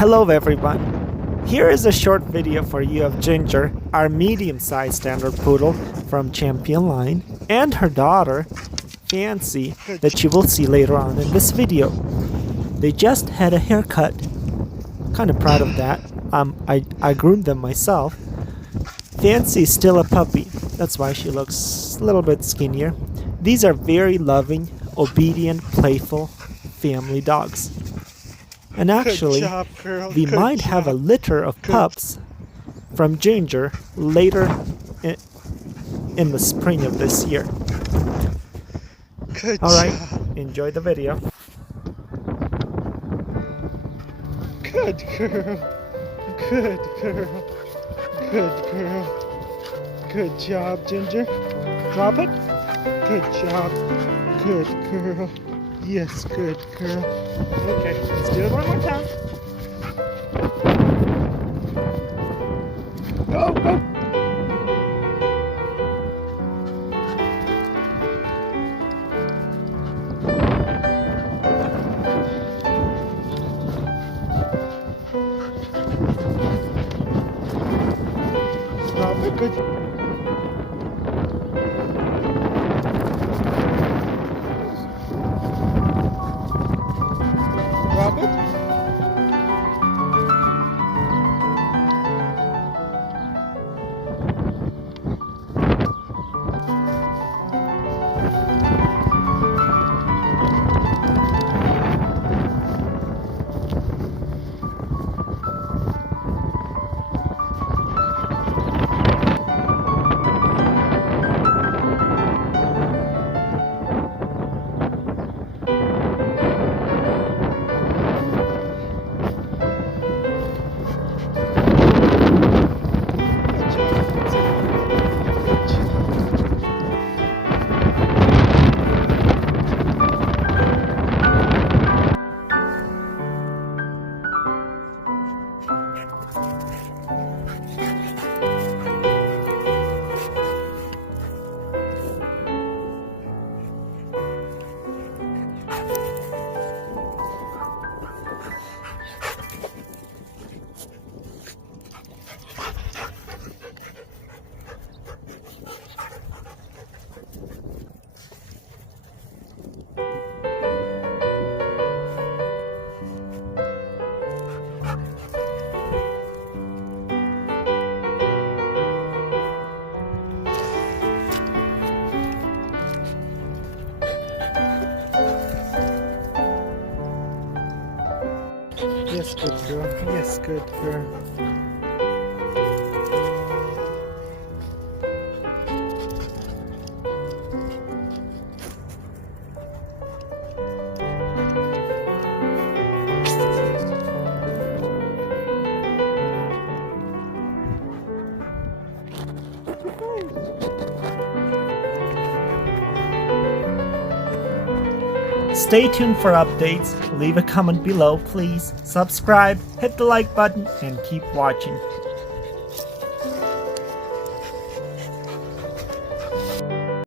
Hello everyone! Here is a short video for you of Ginger, our medium-sized standard poodle from Champion line, and her daughter, Fancy, that you will see later on in this video. They just had a haircut. Kind of proud of that. I groomed them myself. Fancy is still a puppy. That's why she looks a little bit skinnier. These are very loving, obedient, playful family dogs. And actually, we might have a litter of pups from Ginger later in the spring of this year. Alright, enjoy the video. Good girl. Good girl. Good girl. Good job, Ginger. Drop it. Good job. Good girl. Yes, good girl. Okay, let's do it one more time. Go, go. Drop it, good. Drop it. Yes, good girl. Yes, good girl. Stay tuned for updates, leave a comment below please, subscribe, hit the like button, and keep watching.